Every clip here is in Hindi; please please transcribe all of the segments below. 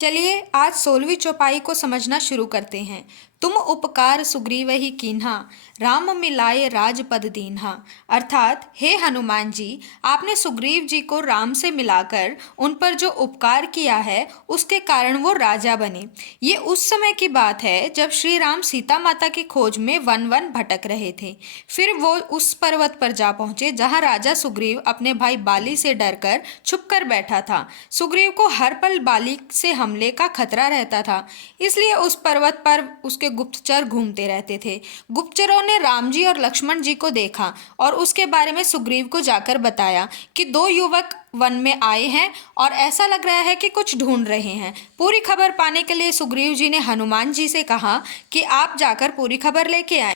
चलिए आज 16वीं चौपाई को समझना शुरू करते हैं। तुम उपकार सुग्रीव ही कीन्हा, राम मिलाए राजपद दीन्हा। अर्थात हे हनुमान जी, आपने सुग्रीव जी को राम से मिलाकर उन पर जो उपकार किया है उसके कारण वो राजा बने। ये उस समय की बात है जब श्री राम सीता माता की खोज में वन वन भटक रहे थे। फिर वो उस पर्वत पर जा पहुंचे जहां राजा सुग्रीव अपने भाई बाली से डरकर छुपकर बैठा था। सुग्रीव को हर पल बाली से हमले का खतरा रहता था, इसलिए उस पर्वत पर उसके गुप्तचर घूमते रहते थे। गुप्तचरों ने राम जी और लक्ष्मण जी को देखा और उसके बारे में सुग्रीव को जाकर बताया कि दो युवक वन में आए हैं और ऐसा लग रहा है कि कुछ ढूंढ रहे हैं। पूरी खबर पाने के लिए सुग्रीव जी ने हनुमान जी से कहा कि आप जाकर पूरी खबर लेके आए।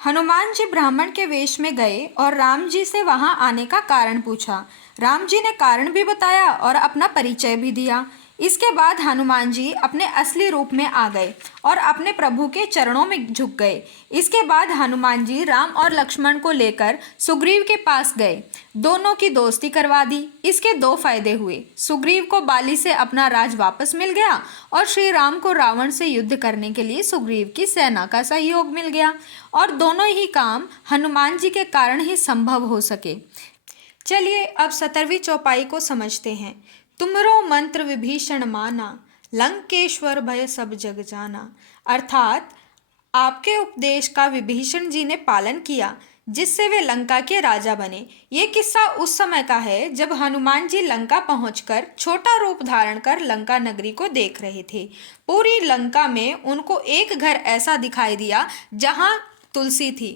हनुमान जी ब्राह्मण के वेश में गए और राम जी से वहां आने का कारण पूछा। राम जी ने कारण भी बताया और अपना परिचय भी दिया। इसके बाद हनुमान जी अपने असली रूप में आ गए और अपने प्रभु के चरणों में झुक गए। इसके बाद हनुमान जी राम और लक्ष्मण को लेकर सुग्रीव के पास गए। दोनों की दोस्ती करवा दी। इसके दो फायदे हुए। सुग्रीव को बाली से अपना राज वापस मिल गया और श्री राम को रावण से युद्ध करने के लिए सुग्रीव की सेना का सहयोग मिल गया। और दोनों ही काम हनुमान जी के कारण ही संभव हो सके। चलिए अब 17वीं चौपाई को समझते हैं। तुमरो मंत्र विभीषण माना, लंकेश्वर भय सब जग जाना। अर्थात आपके उपदेश का विभीषण जी ने पालन किया जिससे वे लंका के राजा बने। ये किस्सा उस समय का है जब हनुमान जी लंका पहुंचकर छोटा रूप धारण कर लंका नगरी को देख रहे थे। पूरी लंका में उनको एक घर ऐसा दिखाई दिया जहां तुलसी थी।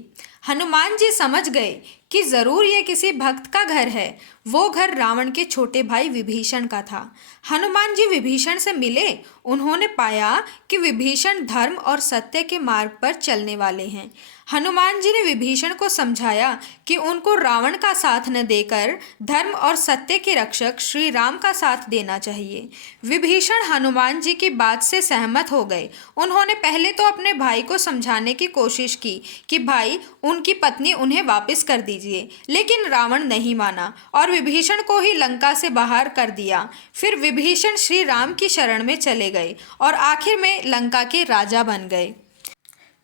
हनुमान जी समझ गए कि जरूर ये किसी भक्त का घर है। वो घर रावण के छोटे भाई विभीषण का था। हनुमान जी विभीषण से मिले। उन्होंने पाया कि विभीषण धर्म और सत्य के मार्ग पर चलने वाले हैं। हनुमान जी ने विभीषण को समझाया कि उनको रावण का साथ न देकर धर्म और सत्य के रक्षक श्री राम का साथ देना चाहिए। विभीषण हनुमान जी की बात से सहमत हो गए। उन्होंने पहले तो अपने भाई को समझाने की कोशिश की कि भाई उनकी पत्नी उन्हें वापस कर दीजिए, लेकिन रावण नहीं माना और विभीषण को ही लंका से बाहर कर दिया। फिर विभीषण श्री राम की शरण में चले गए और आखिर में लंका के राजा बन गए।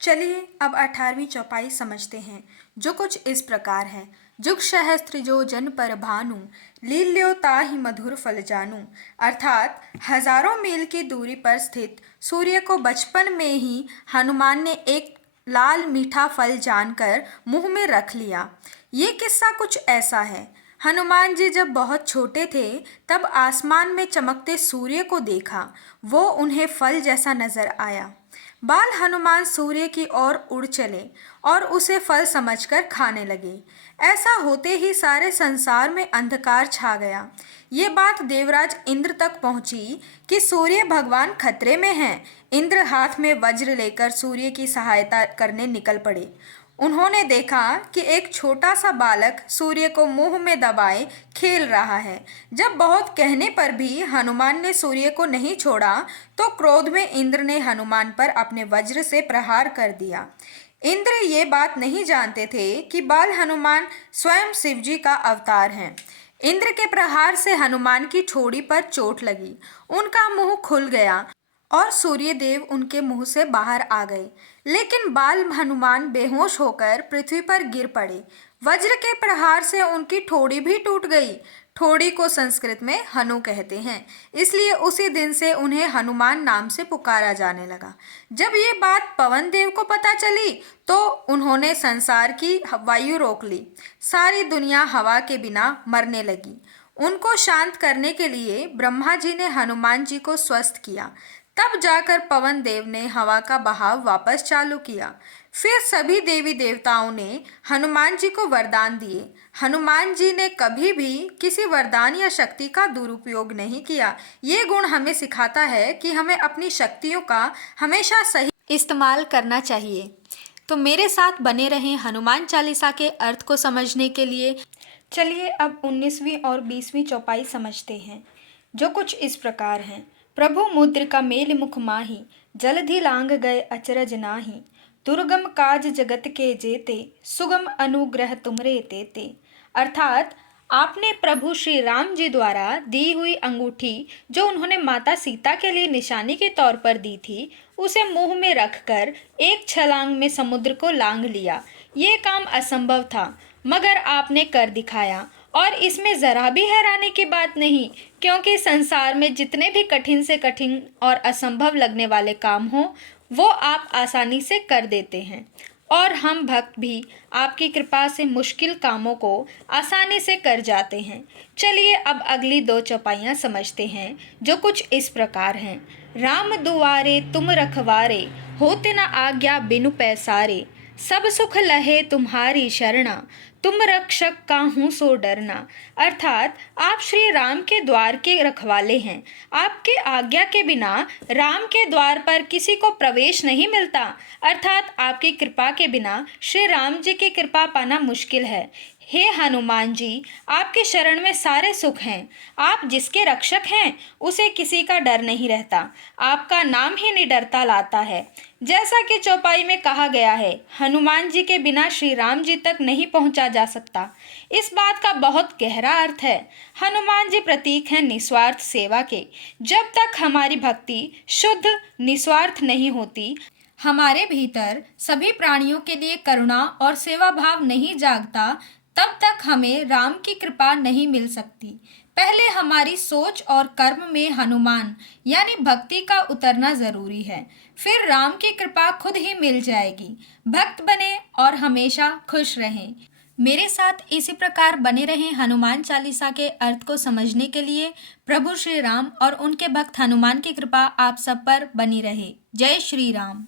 चलिए अब 18वीं चौपाई समझते हैं, जो कुछ इस प्रकार है। जुग सहस्त्र जो जन पर भानु, लील्यो ताहि मधुर फल जानू। अर्थात हजारों मील की दूरी पर स्थित सूर्य को बचपन में ही हनुमान ने एक लाल मीठा फल जानकर मुंह में रख लिया। ये किस्सा कुछ ऐसा है। हनुमान जी जब बहुत छोटे थे तब आसमान में चमकते सूर्य को देखा। वो उन्हें फल जैसा नजर आया। बाल हनुमान सूर्य की ओर उड़ चले और उसे फल समझकर खाने लगे। ऐसा होते ही सारे संसार में अंधकार छा गया। ये बात देवराज इंद्र तक पहुंची कि सूर्य भगवान खतरे में हैं। इंद्र हाथ में वज्र लेकर सूर्य की सहायता करने निकल पड़े। उन्होंने देखा कि एक छोटा सा बालक सूर्य को मुंह में दबाए खेल रहा है। जब बहुत कहने पर भी हनुमान ने सूर्य को नहीं छोड़ा तो क्रोध में इंद्र ने हनुमान पर अपने वज्र से प्रहार कर दिया। इंद्र ये बात नहीं जानते थे कि बाल हनुमान स्वयं शिवजी का अवतार हैं। इंद्र के प्रहार से हनुमान की ठोड़ी पर चोट लगी। उनका मुंह खुल गया और सूर्यदेव उनके मुंह से बाहर आ गए, लेकिन बाल हनुमान बेहोश होकर पृथ्वी पर गिर पड़े। वज्र के प्रहार से उनकी ठोड़ी भी टूट गई। ठोड़ी को संस्कृत में हनु कहते हैं, इसलिए उसी दिन से उन्हें हनुमान नाम से पुकारा जाने लगा। जब ये बात पवन देव को पता चली तो उन्होंने संसार की वायु रोक ली। सारी दुनिया हवा के बिना मरने लगी। उनको शांत करने के लिए ब्रह्मा जी ने हनुमान जी को स्वस्थ किया। तब जाकर पवन देव ने हवा का बहाव वापस चालू किया। फिर सभी देवी देवताओं ने हनुमान जी को वरदान दिए। हनुमान जी ने कभी भी किसी वरदान या शक्ति का दुरुपयोग नहीं किया। ये गुण हमें सिखाता है कि हमें अपनी शक्तियों का हमेशा सही इस्तेमाल करना चाहिए। तो मेरे साथ बने रहें हनुमान चालीसा के अर्थ को समझने के लिए। चलिए अब 19वीं और 20वीं चौपाई समझते हैं, जो कुछ इस प्रकार हैं। प्रभु मुद्र का मेल मुख माही, जलधि लांग गए अचरज नाही। दुर्गम काज जगत के जेते, सुगम अनुग्रह तुमरे तेते। अर्थात आपने प्रभु श्री राम जी द्वारा दी हुई अंगूठी जो उन्होंने माता सीता के लिए निशानी के तौर पर दी थी, उसे मुंह में रखकर एक छलांग में समुद्र को लांघ लिया। ये काम असंभव था, मगर आपने कर दिखाया। और इसमें ज़रा भी हैरानी की बात नहीं, क्योंकि संसार में जितने भी कठिन से कठिन और असंभव लगने वाले काम हों, वो आप आसानी से कर देते हैं। और हम भक्त भी आपकी कृपा से मुश्किल कामों को आसानी से कर जाते हैं। चलिए अब अगली दो चौपाइयाँ समझते हैं, जो कुछ इस प्रकार हैं। राम दुआरे तुम रखवारे, होते न आज्ञा बिनु पैसारे। सब सुख लहे तुम्हारी शरणा, तुम रक्षक काहू सो डरना। अर्थात आप श्री राम के द्वार के रखवाले हैं। आपके आज्ञा के बिना राम के द्वार पर किसी को प्रवेश नहीं मिलता। अर्थात आपकी कृपा के बिना श्री राम जी की कृपा पाना मुश्किल है। हे हनुमान जी, आपके शरण में सारे सुख हैं। आप जिसके रक्षक हैं, उसे किसी का डर नहीं रहता। आपका नाम ही निडरता लाता है। जैसा कि चौपाई में कहा गया है, हनुमान जी के बिना श्री राम जी तक नहीं पहुंचा जा सकता। इस बात का बहुत गहरा अर्थ है। हनुमान जी प्रतीक हैं निस्वार्थ सेवा के। जब तक हमारी भक्ति शुद्ध निस्वार्थ नहीं होती, हमारे भीतर सभी प्राणियों के लिए करुणा और सेवा भाव नहीं जागता, तब तक हमें राम की कृपा नहीं मिल सकती। पहले हमारी सोच और कर्म में हनुमान यानी भक्ति का उतरना जरूरी है, फिर राम की कृपा खुद ही मिल जाएगी। भक्त बने और हमेशा खुश रहें। मेरे साथ इसी प्रकार बने रहें हनुमान चालीसा के अर्थ को समझने के लिए। प्रभु श्री राम और उनके भक्त हनुमान की कृपा आप सब पर बनी रहे। जय श्री राम।